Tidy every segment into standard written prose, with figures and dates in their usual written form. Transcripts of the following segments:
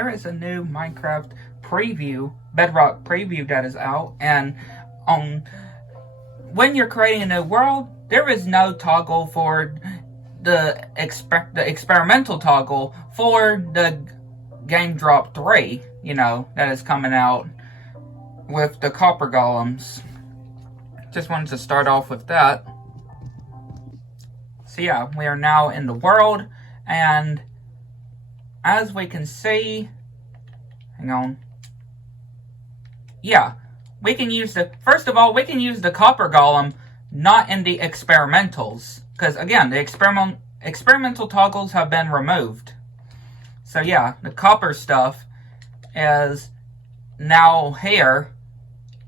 There is a new Minecraft preview, Bedrock preview that is out, and when you're creating a new world, there is no toggle for the experimental toggle for the Game Drop 3, that is coming out with the copper golems. Just wanted to start off with that. So yeah, we are now in the world, and as we can see, hang on. Yeah, we can use first of all, we can use the copper golem not in the experimentals. Because again, the experimental toggles have been removed. So yeah, the copper stuff is now here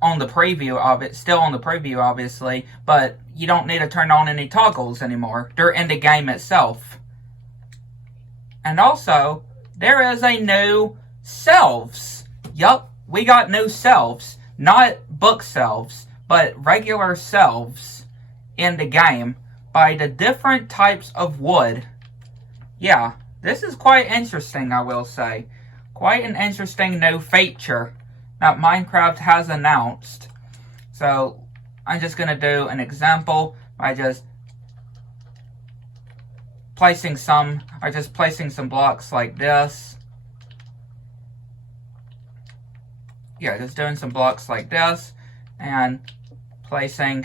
on the preview of it, still on the preview obviously, but you don't need to turn on any toggles anymore. They're in the game itself. And also, there is a new selves. Yup, we got new selves. Not book selves, but regular selves in the game by the different types of wood. Yeah, this is quite interesting, I will say. Quite an interesting new feature that Minecraft has announced. So, I'm just going to do an example by just placing some blocks like this. Yeah, just doing some blocks like this and placing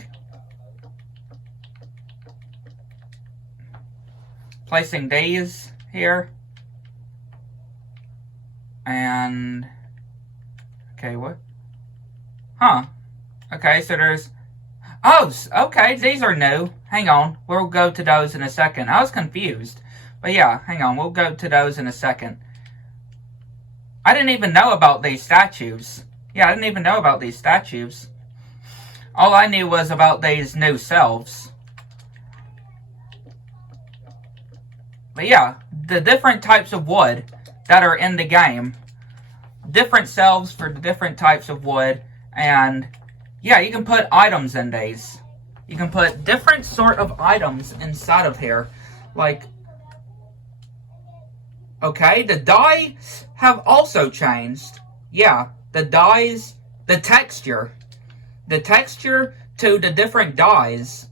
these here. And okay, what? Huh. Okay, so there's okay, these are new. Hang on, we'll go to those in a second. I was confused. But yeah, hang on, we'll go to those in a second. I didn't even know about these statues. Yeah, I didn't even know about these statues. All I knew was about these new selves. But yeah, the different types of wood that are in the game. Different selves for the different types of wood. And yeah, you can put items in these. You can put different sort of items inside of here. Like, okay, the dye have also changed. Yeah, the dyes, the texture to the different dyes,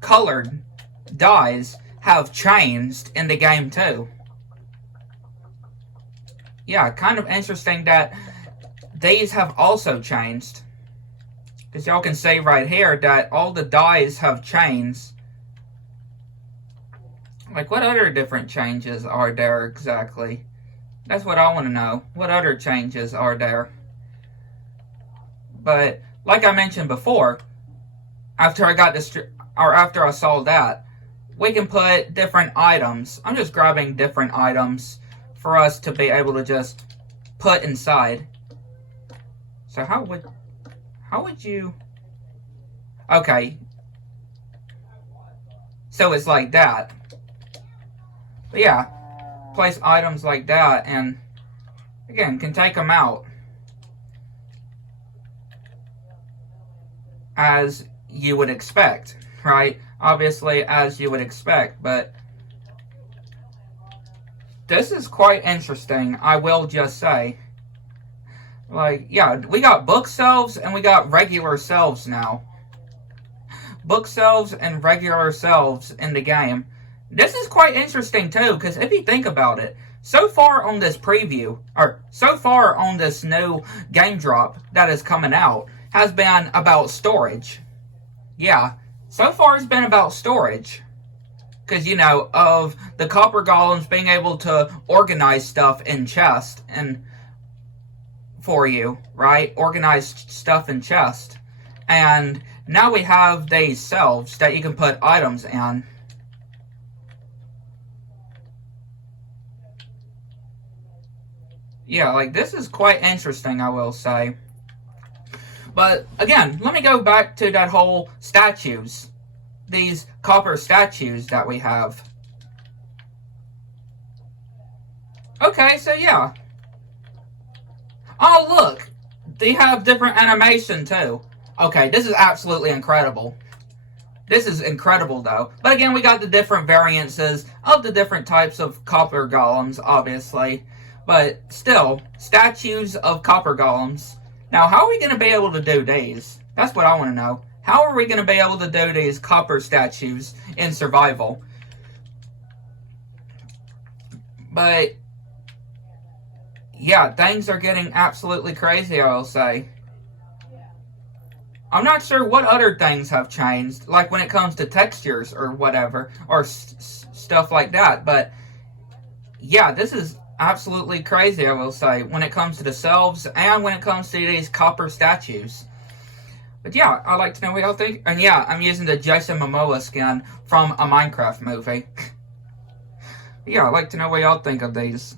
colored dyes have changed in the game too. Yeah, kind of interesting that these have also changed. Because y'all can see right here that all the dyes have changed. Like, what other different changes are there exactly? That's what I want to know. What other changes are there? But, like I mentioned before, after I saw that, we can put different items. I'm just grabbing different items for us to be able to just put inside. So how would you... Okay. So it's like that. But yeah, place items like that and, again, can take them out. As you would expect, right? Obviously, as you would expect, but this is quite interesting, I will just say. Like, yeah, we got book selves and we got regular selves now. Book selves and regular selves in the game. This is quite interesting too, because if you think about it, so far on this preview, or so far on this new game drop that is coming out, has been about storage. Yeah, so far it's been about storage. Because, of the copper golems being able to organize stuff in chest and for you, right? Organize stuff in chest. And now we have these selves that you can put items in. Yeah, like, this is quite interesting, I will say. But, again, let me go back to that whole statues. These copper statues that we have. Okay, so yeah. Oh, look! They have different animation, too. Okay, this is absolutely incredible. This is incredible, though. But again, we got the different variances of the different types of copper golems, obviously. But still, statues of copper golems. Now, how are we going to be able to do these? That's what I want to know. How are we going to be able to do these copper statues in survival? But, yeah, things are getting absolutely crazy, I will say. I'm not sure what other things have changed, like when it comes to textures or whatever, or stuff like that. But, yeah, this is absolutely crazy, I will say, when it comes to the selves and when it comes to these copper statues. But yeah, I'd like to know what y'all think. And yeah, I'm using the Jason Momoa skin from a Minecraft movie. Yeah, I'd like to know what y'all think of these.